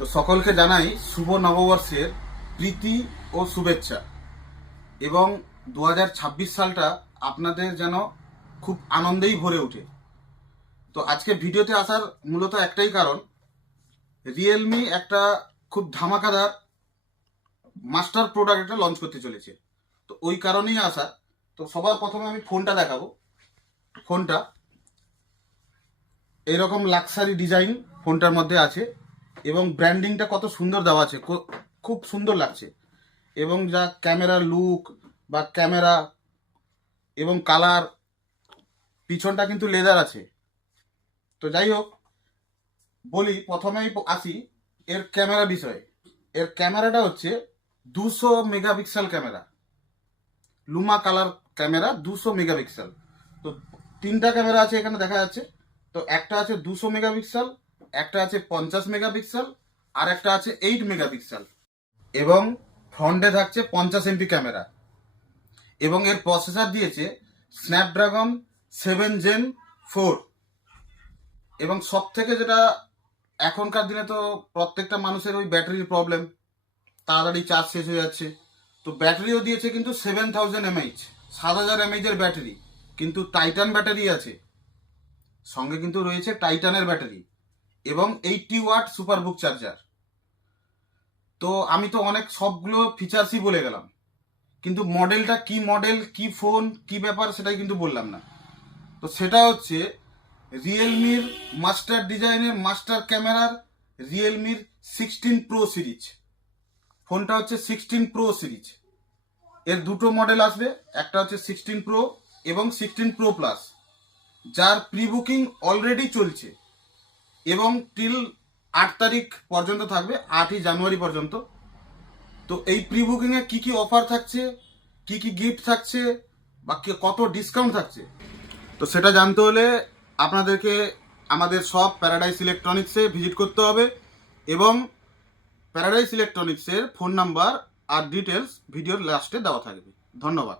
তো সকলকে জানাই শুভ নববর্ষের প্রীতি ও শুভেচ্ছা এবং 2026 সালটা আপনাদের যেন খুব আনন্দেই ভরে ওঠে। তো আজকে ভিডিওতে আসার মূলত একটাই কারণ, রিয়েলমি একটা খুব ধামাকাদার মাস্টার প্রোডাক্ট একটা লঞ্চ করতে চলেছে। তো ওই কারণেই আসা। তো সবার প্রথমে আমি ফোনটা দেখাবো। ফোনটা এরকম লাক্সারি ডিজাইন ফোনটার মধ্যে আছে এবং ব্র্যান্ডিংটা কত সুন্দর দেওয়া আছে, খুব সুন্দর লাগছে। এবং যা ক্যামেরা লুক বা ক্যামেরা এবং কালার, পিছনটা কিন্তু লেদার আছে। তো যাই হোক, বলি প্রথমেই আসি এর ক্যামেরা বিষয়ে। এর ক্যামেরাটা হচ্ছে 200 megapixel camera, Luma colour camera 200 megapixel. তো তিনটা ক্যামেরা আছে এখানে দেখা যাচ্ছে। তো একটা আছে 200 মেগাপিক্সেল, একটা আছে 50 মেগাপিক্সেল, আর একটা আছে 8 মেগাপিক্সেল। এবং ফ্রন্টে থাকছে 50 এমপি ক্যামেরা এবং এর প্রসেসর দিয়েছে স্ন্যাপড্রাগন 7 Gen 4। এবং সব থেকে যেটা এখনকার দিনে তো প্রত্যেকটা মানুষের ওই ব্যাটারির প্রবলেম, তাড়াতাড়ি চার্জ শেষ হয়ে যাচ্ছে। তো ব্যাটারিও দিয়েছে কিন্তু 7000 mAh, 7000 mAh এর ব্যাটারি, কিন্তু টাইটান ব্যাটারি আছে সঙ্গে, কিন্তু রয়েছে টাইটানের ব্যাটারি এবং 80 ওয়াট সুপারবুক চার্জার। তো আমি তো অনেক সবগুলো ফিচার্সই বলে গেলাম, কিন্তু মডেলটা কি মডেল, কি ফোন, কি ব্যাপার সেটাই কিন্তু বললাম না। তো সেটা হচ্ছে রিয়েলমির মাস্টার ডিজাইনের মাস্টার ক্যামেরার রিয়েলমির 16 প্রো সিরিজ। ফোনটা হচ্ছে 16 প্রো সিরিজ। এর দুটো মডেল আসবে, একটা হচ্ছে 16 প্রো এবং 16 প্রো প্লাস, যার প্রি বুকিং অলরেডি চলছে এবং টিল 8 তারিখ পর্যন্ত থাকবে, 8ই জানুয়ারি পর্যন্ত। তো এই প্রি বুকিংয়ে কী কী অফার থাকছে, কি কি গিফট থাকছে বা কত ডিসকাউন্ট থাকছে, তো সেটা জানতে হলে আপনাদেরকে আমাদের সব প্যারাডাইস ইলেকট্রনিক্সে ভিজিট করতে হবে এবং প্যারাডাইস ইলেকট্রনিক্সের ফোন নাম্বার আর ডিটেলস ভিডিওর লাস্টে দেওয়া থাকবে। ধন্যবাদ।